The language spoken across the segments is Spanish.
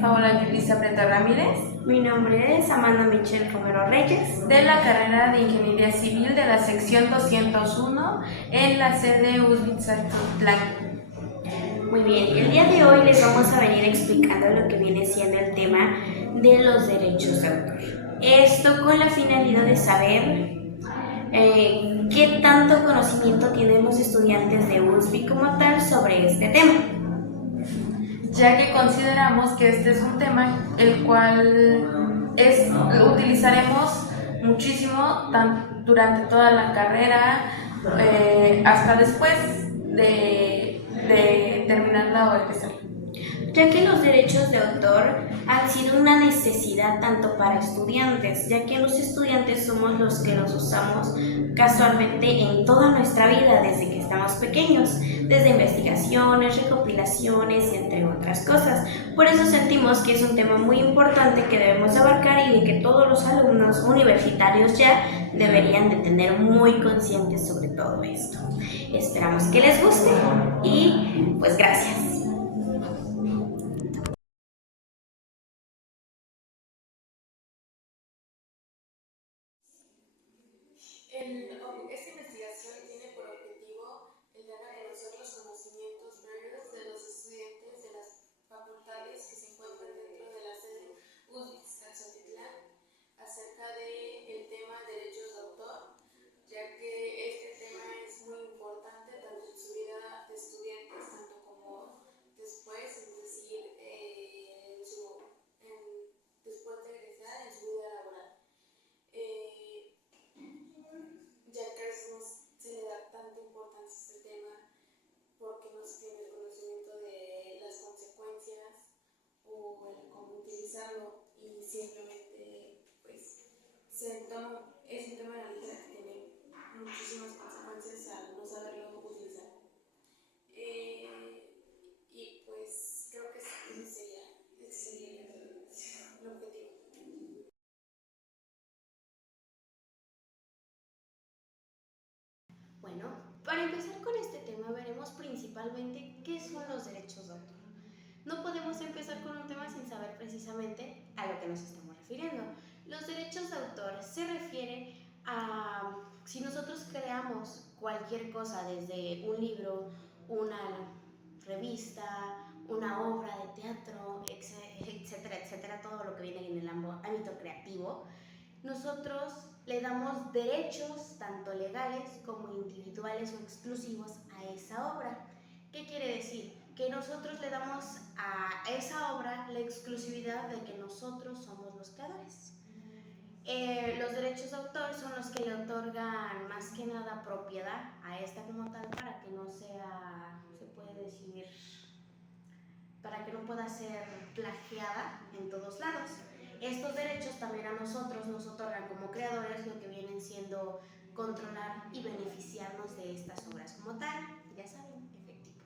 Paola Yulisa Preta Ramírez. Mi nombre es Amanda Michelle Romero Reyes. De la carrera de Ingeniería Civil de la sección 201 en la sede Uzbitzatlán. Muy bien, el día de hoy les vamos a venir explicando lo que viene siendo el tema de los derechos de autor. Esto con la finalidad de saber qué tanto conocimiento tienen los estudiantes de USBI como tal sobre este tema. Ya que consideramos que este es un tema el cual lo utilizaremos muchísimo durante toda la carrera, hasta después de terminarla o empezarla. Ya que los derechos de autor han sido una necesidad tanto para estudiantes, ya que los estudiantes somos los que los usamos casualmente en toda nuestra vida desde que estamos pequeños, desde investigaciones, recopilaciones, entre otras cosas. Por eso sentimos que es un tema muy importante que debemos abarcar y de que todos los alumnos universitarios ya deberían de tener muy conscientes sobre todo esto. Esperamos que les guste y pues gracias. Esta investigación tiene por objetivo el dar a conocer los conocimientos previos de los estudiantes de las facultades que se encuentran dentro de la sede Uzbitzatlán acerca del tema derechos de autor, ya que este tema es muy importante tanto en su vida de estudiantes, tanto como después, es decir, después de egresar en su vida laboral. Ya que se le da tanta importancia a este tema porque no se tiene el conocimiento de las consecuencias o el cómo utilizarlo y simplemente pues es un tema de la vida que tiene muchísimas consecuencias al no saberlo utilizar. Y pues creo que ese sería el objetivo. Bueno, para empezar con este tema veremos principalmente qué son los derechos de autor. No podemos empezar con un tema sin saber precisamente a lo que nos estamos refiriendo. Los derechos de autor se refieren a si nosotros creamos cualquier cosa, desde un libro, una revista, una obra de teatro, etcétera, etcétera, todo lo que viene en el ámbito creativo, nosotros le damos derechos tanto legales como individuales o exclusivos a esa obra. ¿Qué quiere decir? Que nosotros le damos a esa obra la exclusividad de que nosotros somos los creadores. Los derechos de autor son los que le otorgan más que nada propiedad a esta como tal para que no sea, se puede decir, para que no pueda ser plagiada en todos lados. Estos derechos también a nosotros nos otorgan como creadores lo que vienen siendo controlar y beneficiarnos de estas obras como tal, ya saben, efectivo.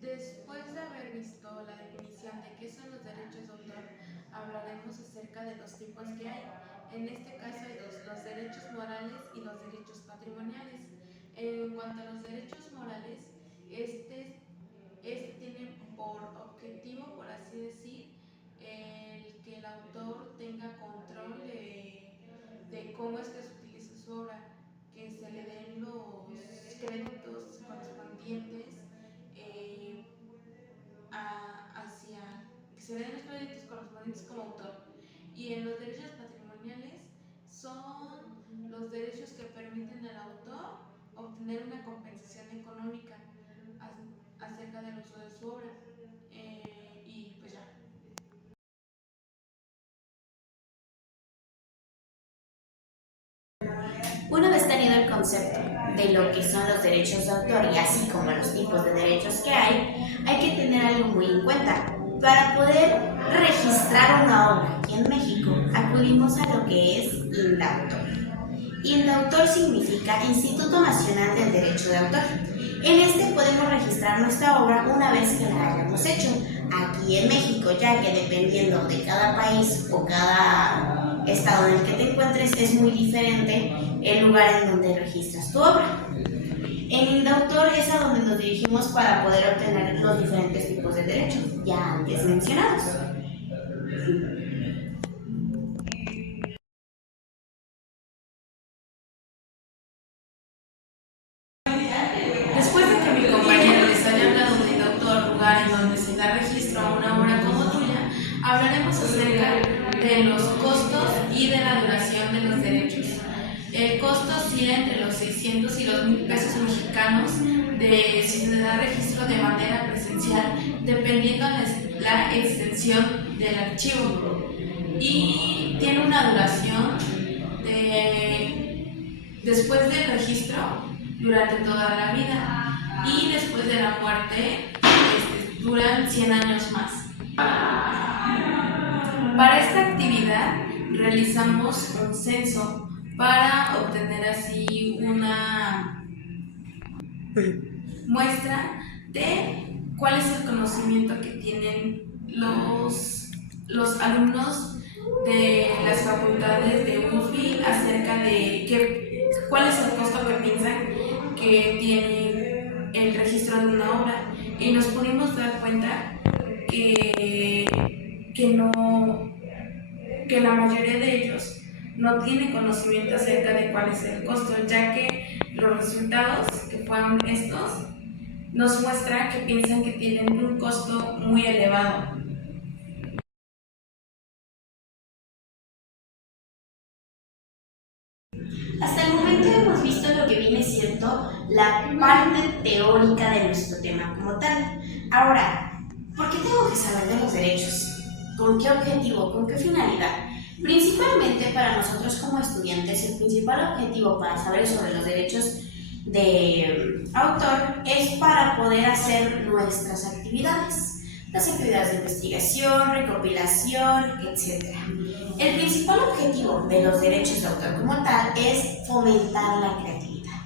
Después de haber visto la definición de qué son los derechos de autor, hablaremos acerca de los tipos que hay. En este caso hay dos, los derechos morales y los derechos patrimoniales. En cuanto a los derechos morales, este tiene por objetivo, por así decir, el que el autor tenga control de cómo es que se utiliza su obra, que se le den los créditos correspondientes que se den los créditos correspondientes como autor. Y en los derechos patrimoniales son los derechos que permiten al autor obtener una compensación económica acerca del uso de su obra. Y pues ya. Una vez tenido el concepto de lo que son los derechos de autor y así como los tipos de derechos que hay que tener algo muy en cuenta. Para poder registrar una obra aquí en México, acudimos a lo que es INDAUTOR. INDAUTOR significa Instituto Nacional del Derecho de Autor. En este podemos registrar nuestra obra una vez que la hayamos hecho aquí en México, ya que dependiendo de cada país o cada estado en el que te encuentres es muy diferente el lugar en donde registras tu obra. En Indautor es a donde nos dirigimos para poder obtener los diferentes tipos de derechos ya antes mencionados. Después de que mi compañero les haya hablado de Indautor, lugar en donde se da registro a una obra como tuya, hablaremos acerca de los costos y de la duración de los derechos. El costo oscila entre los 600 y los 1,000 pesos mexicanos si se da registro de manera presencial, dependiendo la extensión del archivo. Y tiene una duración después del registro durante toda la vida, y después de la muerte duran 100 años más. Para esta actividad realizamos un censo para obtener así una muestra de cuál es el conocimiento que tienen los alumnos de las facultades de UFI acerca de cuál es el costo que piensan que tiene el registro de una obra, y nos pudimos dar cuenta que la mayoría de ellos no tiene conocimiento acerca de cuál es el costo, ya que los resultados, que fueron estos, nos muestran que piensan que tienen un costo muy elevado. Hasta el momento hemos visto lo que viene siendo la parte teórica de nuestro tema como tal. Ahora, ¿por qué tengo que saber de los derechos? ¿Con qué objetivo? ¿Con qué finalidad? Principalmente para nosotros como estudiantes, el principal objetivo para saber sobre los derechos de autor es para poder hacer nuestras actividades, las actividades de investigación, recopilación, etc. El principal objetivo de los derechos de autor como tal es fomentar la creatividad.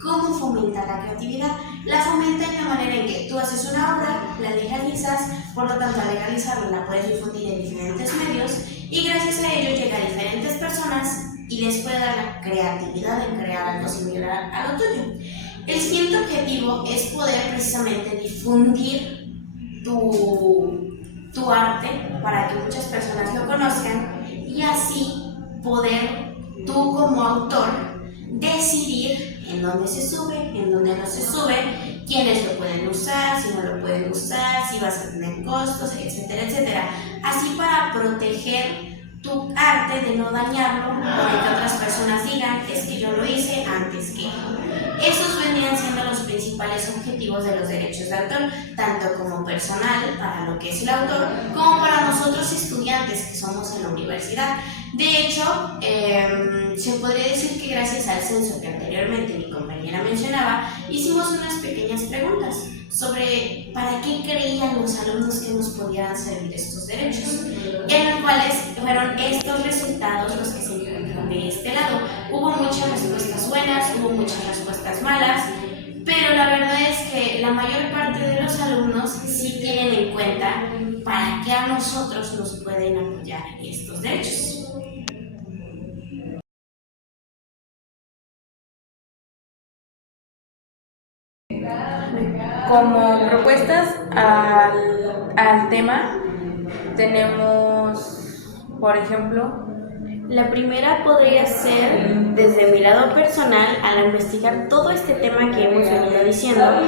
¿Cómo fomentar la creatividad? La fomenta de la manera en que tú haces una obra, la legalizas, por lo tanto al legalizarla la puedes difundir en diferentes medios y gracias a ello llega a diferentes personas y les puede dar la creatividad de crear algo similar a lo tuyo. El siguiente objetivo es poder precisamente difundir tu arte para que muchas personas lo conozcan y así poder tú como autor decidir en dónde se sube, en dónde no se sube, quiénes lo pueden usar, si no lo pueden usar, si vas a tener costos, etcétera, etcétera. Así para proteger tu arte de no dañarlo o de que otras personas digan es que yo lo hice antes que. Esos vendrían siendo los principales objetivos de los derechos de autor, tanto como personal para lo que es el autor, como para nosotros estudiantes que somos en la universidad. De hecho, se podría decir que gracias al censo que anteriormente mi compañera mencionaba, hicimos unas pequeñas preguntas sobre para qué creían los alumnos que nos pudieran servir estos derechos, en los cuales fueron estos resultados los que se encuentran de este lado. Hubo muchas respuestas buenas, hubo muchas respuestas malas, pero la verdad es que la mayor parte de los alumnos sí tienen en cuenta para qué a nosotros nos pueden apoyar estos derechos. Como propuestas al tema, tenemos, por ejemplo, la primera podría ser, desde mi lado personal, al investigar todo este tema que hemos venido diciendo,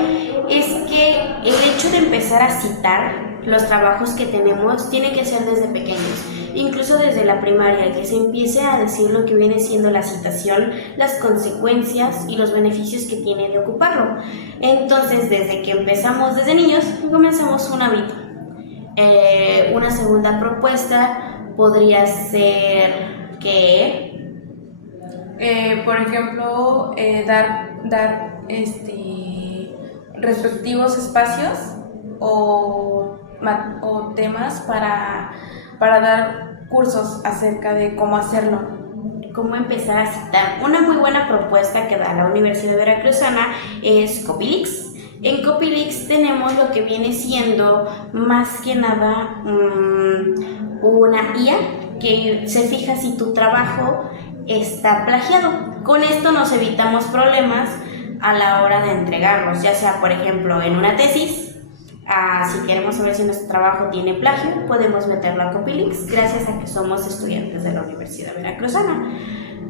es que el hecho de empezar a citar los trabajos que tenemos tiene que ser desde pequeños, incluso desde la primaria, que se empiece a decir lo que viene siendo la citación, las consecuencias y los beneficios que tiene de ocuparlo. Entonces, desde que empezamos desde niños, comenzamos un hábito. Una segunda propuesta podría ser que, por ejemplo, dar respectivos espacios o temas para dar cursos acerca de cómo hacerlo. Cómo empezar a citar. Una muy buena propuesta que da la Universidad Veracruzana es Copilix. En Copilix tenemos lo que viene siendo más que nada una IA que se fija si tu trabajo está plagiado. Con esto nos evitamos problemas a la hora de entregarlos, ya sea por ejemplo en una tesis. Si queremos saber si nuestro trabajo tiene plagio, podemos meterlo a Copilix gracias a que somos estudiantes de la Universidad Veracruzana.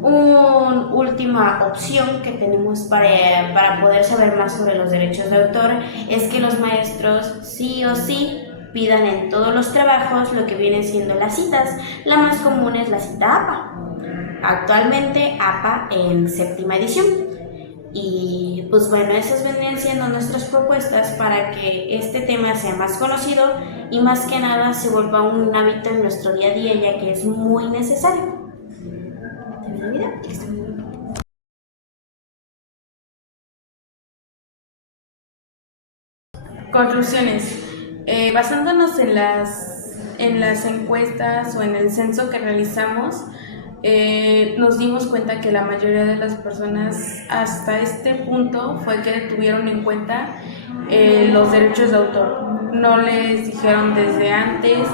Una última opción que tenemos para poder saber más sobre los derechos de autor es que los maestros sí o sí pidan en todos los trabajos lo que vienen siendo las citas. La más común es la cita APA. Actualmente APA en 7ª edición. Y pues bueno, esas vendrían siendo nuestras propuestas para que este tema sea más conocido y más que nada se vuelva un hábito en nuestro día a día, ya que es muy necesario. Conclusiones. Basándonos en las encuestas o en el censo que realizamos, nos dimos cuenta que la mayoría de las personas hasta este punto fue que tuvieron en cuenta los derechos de autor. No les dijeron desde antes,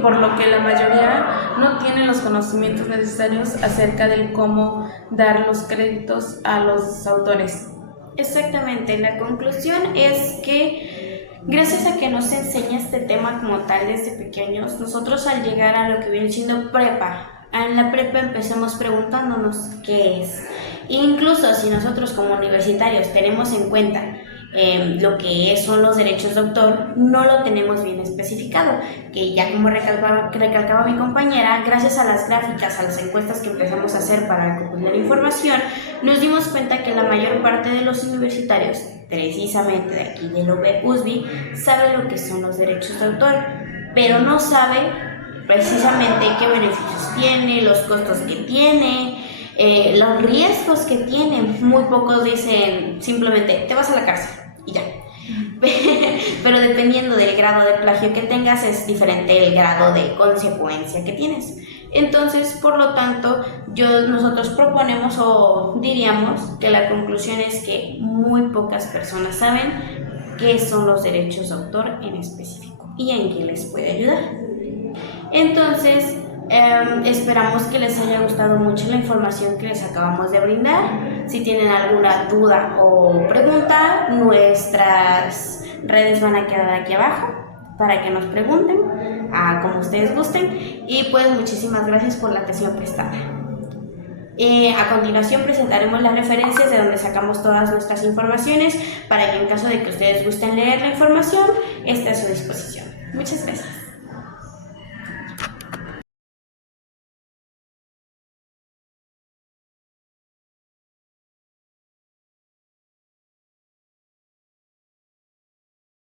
por lo que la mayoría no tienen los conocimientos necesarios acerca de cómo dar los créditos a los autores. Exactamente, la conclusión es que gracias a que nos enseña este tema como tal desde pequeños, nosotros al llegar a lo que viene siendo prepa, en la prepa empezamos preguntándonos qué es. Incluso si nosotros como universitarios tenemos en cuenta lo que son los derechos de autor, no lo tenemos bien especificado, que ya como recalcaba mi compañera, gracias a las gráficas, a las encuestas que empezamos a hacer para recopilar información, nos dimos cuenta que la mayor parte de los universitarios, precisamente de aquí del USBI, sabe lo que son los derechos de autor, pero no sabe precisamente qué beneficios tiene, los costos que tiene, los riesgos que tiene. Muy pocos dicen simplemente te vas a la cárcel y ya. Pero dependiendo del grado de plagio que tengas es diferente el grado de consecuencia que tienes. Entonces, por lo tanto, nosotros proponemos o diríamos que la conclusión es que muy pocas personas saben qué son los derechos de autor en específico y en qué les puede ayudar. Entonces, esperamos que les haya gustado mucho la información que les acabamos de brindar. Si tienen alguna duda o pregunta, nuestras redes van a quedar aquí abajo para que nos pregunten, como ustedes gusten. Y pues muchísimas gracias por la atención prestada. A continuación presentaremos las referencias de donde sacamos todas nuestras informaciones para que en caso de que ustedes gusten leer la información, esté a su disposición. Muchas gracias.